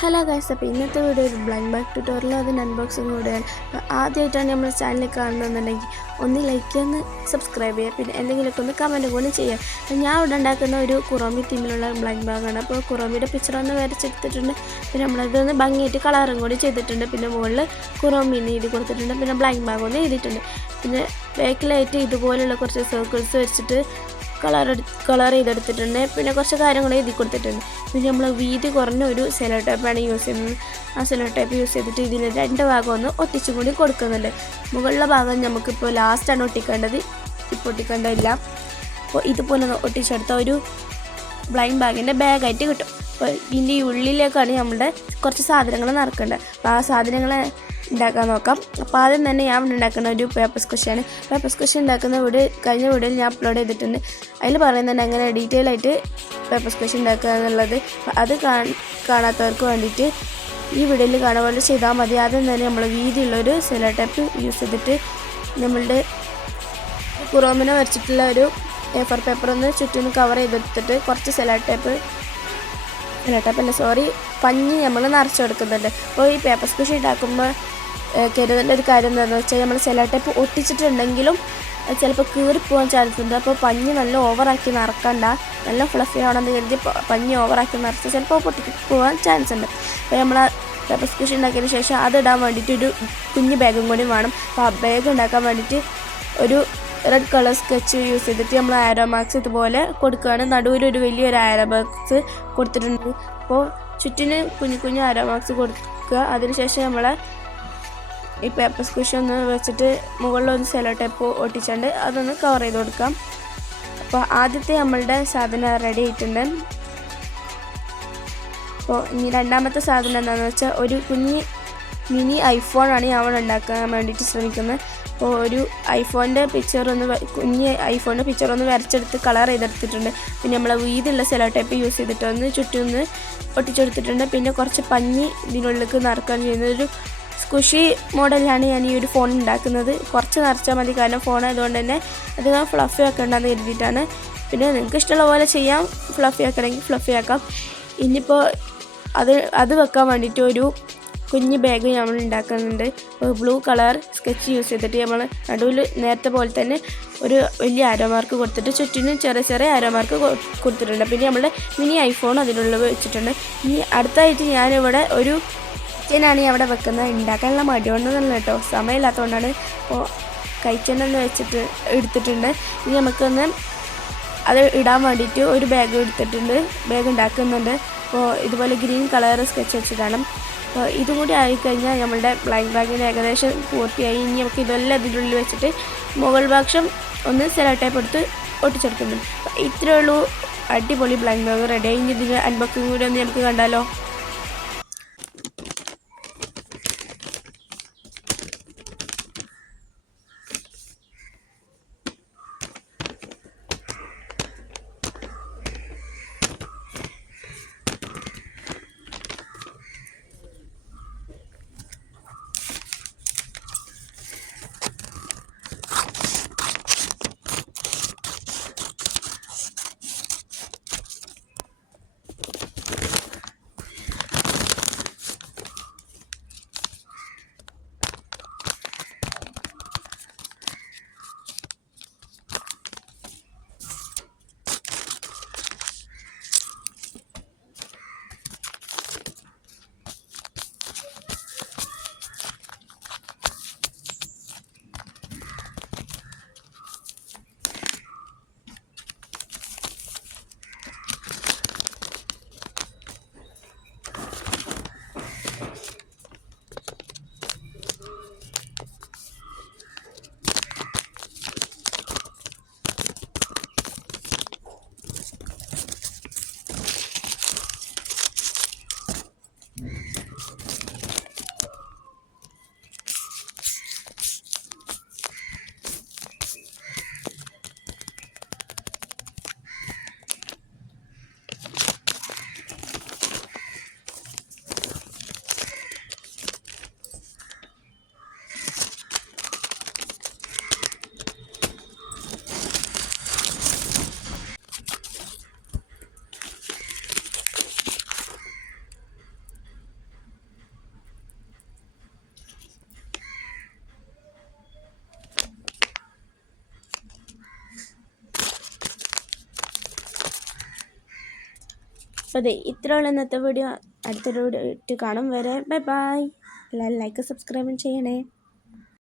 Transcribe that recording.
Hello guys, അപ്പോൾ ഇന്നത്തെ video ഒരു ബ്ലൈൻഡ് ബാഗ് ട്യൂട്ടോറിയൽ അതിന് അൺബോക്സിംഗ് വീഡിയോയാണ്. ആദ്യമായിട്ടാണ് നമ്മൾ ചാനൽ കാണുന്നതെന്നുണ്ടെങ്കിൽ ഒന്ന് ലൈക്ക് ചെയ്യുക, സബ്സ്ക്രൈബ് ചെയ്യുക, പിന്നെ എന്തെങ്കിലുമൊക്കെ ഒന്ന് കമൻറ്റ് കൂടി ചെയ്യുക. ഞാൻ ഇവിടെ ഉണ്ടാക്കുന്ന ഒരു കുറോമി തീമിലുള്ള ബ്ലൈൻഡ് ബാഗാണ്. അപ്പോൾ കുറോമിയുടെ പിക്ചർ ഒന്ന് വരച്ചെടുത്തിട്ടുണ്ട്. പിന്നെ നമ്മളതൊന്ന് ഭംഗിയായിട്ട് കളറും കൂടി ചെയ്തിട്ടുണ്ട്. പിന്നെ മുകളിൽ കുറോമിന്ന് എഴുതി കൊടുത്തിട്ടുണ്ട്. പിന്നെ ബ്ലൈൻഡ് ബാഗ് ഒന്ന് എഴുതിയിട്ടുണ്ട്. പിന്നെ ബാക്കിലായിട്ട് ഇതുപോലുള്ള കുറച്ച് സർക്കിൾസ് വെച്ചിട്ട് കളർ ചെയ്തെടുത്തിട്ടുണ്ട്. പിന്നെ കുറച്ച് കാര്യങ്ങൾ എഴുതി കൊടുത്തിട്ടുണ്ട്. പിന്നെ നമ്മൾ വീതി കുറഞ്ഞ ഒരു സെലോ ടേപ്പാണ് യൂസ് ചെയ്യുന്നത്. ആ സെലോ ടേപ്പ് യൂസ് ചെയ്തിട്ട് ഇതിൽ രണ്ട് ഭാഗം ഒന്ന് ഒട്ടിച്ചും കൂടി കൊടുക്കുന്നുണ്ട്. മുകളിലെ ഭാഗം നമുക്കിപ്പോൾ ലാസ്റ്റാണ് ഒട്ടിക്കേണ്ടത്, ഇപ്പോൾ ഒട്ടിക്കേണ്ടതില്ല. അപ്പോൾ ഇതുപോലെ ഒന്ന് ഒട്ടിച്ചെടുത്ത ഒരു ബ്ലൈൻഡ് ബാഗിൻ്റെ ബാഗായിട്ട് കിട്ടും. അപ്പോൾ ഇതിൻ്റെ ഉള്ളിലേക്കാണ് നമ്മുടെ കുറച്ച് സാധനങ്ങൾ നിറക്കേണ്ടത്. അപ്പോൾ ആ സാധനങ്ങൾ ഉണ്ടാക്കാൻ നോക്കാം. അപ്പോൾ ആദ്യം തന്നെ ഞാൻ ഉണ്ടാക്കുന്ന ഒരു പേപ്പർ സ്ക്വഷാണ്. പേപ്പർ സ്ക്വഷ് ഉണ്ടാക്കുന്ന കഴിഞ്ഞ വീഡിയോയിൽ ഞാൻ അപ്ലോഡ് ചെയ്തിട്ടുണ്ട്. അതിൽ പറയുന്നുണ്ട് അങ്ങനെ ഡീറ്റെയിൽ ആയിട്ട് പേപ്പർ സ്ക്വഷ് ഉണ്ടാക്കുക എന്നുള്ളത്. അത് കാണാത്തവർക്ക് വേണ്ടിയിട്ട് ഈ വീഡിയോയിൽ കാണാൻ പോലെ ചെയ്താൽ മതി. ആദ്യം തന്നെ നമ്മൾ വീതിയുള്ളൊരു സെലോ ടേപ്പ് യൂസ് ചെയ്തിട്ട് നമ്മളുടെ കുറോമിനെ വരച്ചിട്ടുള്ള ഒരു A4 പേപ്പർ ഒന്ന് ചുറ്റും കവർ ചെയ്തെടുത്തിട്ട് കുറച്ച് പഞ്ഞി നമ്മൾ നിറച്ച് കൊടുക്കുന്നുണ്ട്. അപ്പോൾ ഈ പേപ്പർ സ്ക്വഷ് ഉണ്ടാക്കുമ്പോൾ കരുതേണ്ട ഒരു കാര്യം എന്താണെന്ന് വെച്ചാൽ നമ്മൾ സെലോ ടേപ്പ് ഒട്ടിച്ചിട്ടുണ്ടെങ്കിലും ചിലപ്പോൾ കീറിപ്പോകാൻ ചാൻസ് ഉണ്ട്. അപ്പോൾ പഞ്ഞി നല്ല ഓവറാക്കി നിറക്കണ്ട, നല്ല ഫ്ലഫി ആണെന്ന് കരുതി പഞ്ഞി ഓവറാക്കി നിറച്ച് ചിലപ്പോൾ പൊട്ടിപ്പോകാൻ ചാൻസ് ഉണ്ട്. അപ്പോൾ നമ്മൾ പേപ്പർ സ്ക്വഷ് ഉണ്ടാക്കിയതിന് ശേഷം അതിടാൻ വേണ്ടിയിട്ട് ഒരു കുഞ്ഞ് ബാഗും കൂടി വേണം. അപ്പോൾ ആ ബാഗ് ഉണ്ടാക്കാൻ വേണ്ടിയിട്ട് ഒരു റെഡ് കളർ സ്കെച്ച് യൂസ് ചെയ്തിട്ട് നമ്മൾ ആരോ മാർക്സ് ഇതുപോലെ കൊടുക്കുകയാണ്. നടുവിലൊരു വലിയൊരു ആരോ മാർക്സ് കൊടുത്തിട്ടുണ്ട്. അപ്പോൾ ചുറ്റിന് കുഞ്ഞു കുഞ്ഞു ആരോ മാർക്സ് കൊടുക്കുക. അതിനുശേഷം നമ്മൾ ഈ പേപ്പർ സ്ക്വഷ് ഒന്ന് വെച്ചിട്ട് മുകളിലൊന്ന് സെലോ ടേപ്പ് ഒട്ടിച്ചുകൊണ്ട് അതൊന്ന് കവർ ചെയ്ത് കൊടുക്കാം. അപ്പോൾ ആദ്യത്തെ നമ്മളുടെ സാധനം റെഡി ആയിട്ടുണ്ട്. അപ്പോൾ ഇനി രണ്ടാമത്തെ സാധനം എന്താണെന്ന് വെച്ചാൽ ഒരു മിനി ഐഫോണാണ് ഞാൻ ഉണ്ടാക്കാൻ വേണ്ടിയിട്ട് ശ്രമിക്കുന്നത്. അപ്പോൾ ഒരു ഐഫോണിൻ്റെ കുഞ്ഞ് ഐഫോണിൻ്റെ പിക്ചർ ഒന്ന് വരച്ചെടുത്ത് കളർ ചെയ്തെടുത്തിട്ടുണ്ട്. പിന്നെ നമ്മൾ വീതിയുള്ള സെലോ ടേപ്പ് യൂസ് ചെയ്തിട്ട് ഒന്ന് ചുറ്റും ഒന്ന് ഒട്ടിച്ചെടുത്തിട്ടുണ്ട്. പിന്നെ കുറച്ച് പഞ്ഞി ഇതിനുള്ളിലേക്ക് നിറക്കാൻ ചെയ്യുന്നത് ഒരു സ്ക്വിഷി മോഡലാണ് ഞാൻ ഈ ഒരു ഫോൺ ഉണ്ടാക്കുന്നത്. കുറച്ച് നിറച്ചാൽ മതി, കാരണം ഫോൺ ആയതുകൊണ്ട് തന്നെ അധികം ഫ്ലഫി ആക്കേണ്ടെന്ന് കരുതിയിട്ടാണ്. പിന്നെ നിങ്ങൾക്ക് ഇഷ്ടമുള്ള പോലെ ചെയ്യാം, ഫ്ലഫി ആക്കണമെങ്കിൽ ഫ്ലഫി ആക്കാം. ഇനിയിപ്പോൾ അത് വെക്കാൻ വേണ്ടിയിട്ട് ഒരു കുഞ്ഞ് ബാഗ് നമ്മൾ ഉണ്ടാക്കുന്നുണ്ട്. ബ്ലൂ കളർ സ്കെച്ച് യൂസ് ചെയ്തിട്ട് നമ്മൾ നടുവിൽ നേരത്തെ പോലെ തന്നെ ഒരു വലിയ ആരോ മാർക്ക് കൊടുത്തിട്ട് ചുറ്റിനും ചെറിയ ചെറിയ ആരോ മാർക്ക് കൊടുത്തിട്ടുണ്ട്. പിന്നെ നമ്മുടെ മിനി ഐഫോൺ അതിനുള്ളിൽ വെച്ചിട്ടുണ്ട്. ഇനി അടുത്തായിട്ട് ഞാനിവിടെ ഒരു കൈച്ചെനാണ് അവിടെ വെക്കുന്നത്. ഉണ്ടാക്കാനുള്ള മടിയോണ്ടൊന്നുമല്ല കേട്ടോ, സമയമില്ലാത്തതുകൊണ്ടാണ്. അപ്പോൾ കൈച്ചെനൊന്ന് വെച്ചിട്ട് എടുത്തിട്ടുണ്ട്. ഇനി നമുക്കൊന്ന് അത് ഇടാൻ വേണ്ടിയിട്ട് ഒരു ബാഗ് ഉണ്ടാക്കുന്നുണ്ട്. അപ്പോൾ ഇതുപോലെ ഗ്രീൻ കളർ സ്കെച്ച് വെച്ചിട്ടാണ്. അപ്പോൾ ഇതും കൂടി ആയിക്കഴിഞ്ഞാൽ നമ്മളുടെ ബ്ലൈൻഡ് ബാഗിന് ഏകദേശം പൂർത്തിയായി. ഇനി നമുക്ക് ഇതെല്ലാം ഇതിൻ്റെ ഉള്ളിൽ വെച്ചിട്ട് മുകൾ ഭാഗം ഒന്ന് സെലോ ടേപ്പ് എടുത്ത് ഒട്ടിച്ചെടുക്കുന്നുണ്ട്. അപ്പോൾ ഇത്രയേ ഉള്ളൂ, അടിപൊളി ബ്ലൈൻഡ് ബാഗ് റെഡി ആയി. ഇനി ഇതിന് അൺബോക്സിംഗ് കൂടി ഒന്ന് നമുക്ക് കണ്ടാലോ. അപ്പോൾ അതെ ഇത്രയുള്ള ഇന്നത്തെ വീഡിയോ. അടുത്തൊരു വീഡിയോ കാണും വരെ ബൈ ബൈ. എല്ലാവരും ലൈക്ക് സബ്സ്ക്രൈബും ചെയ്യണേ.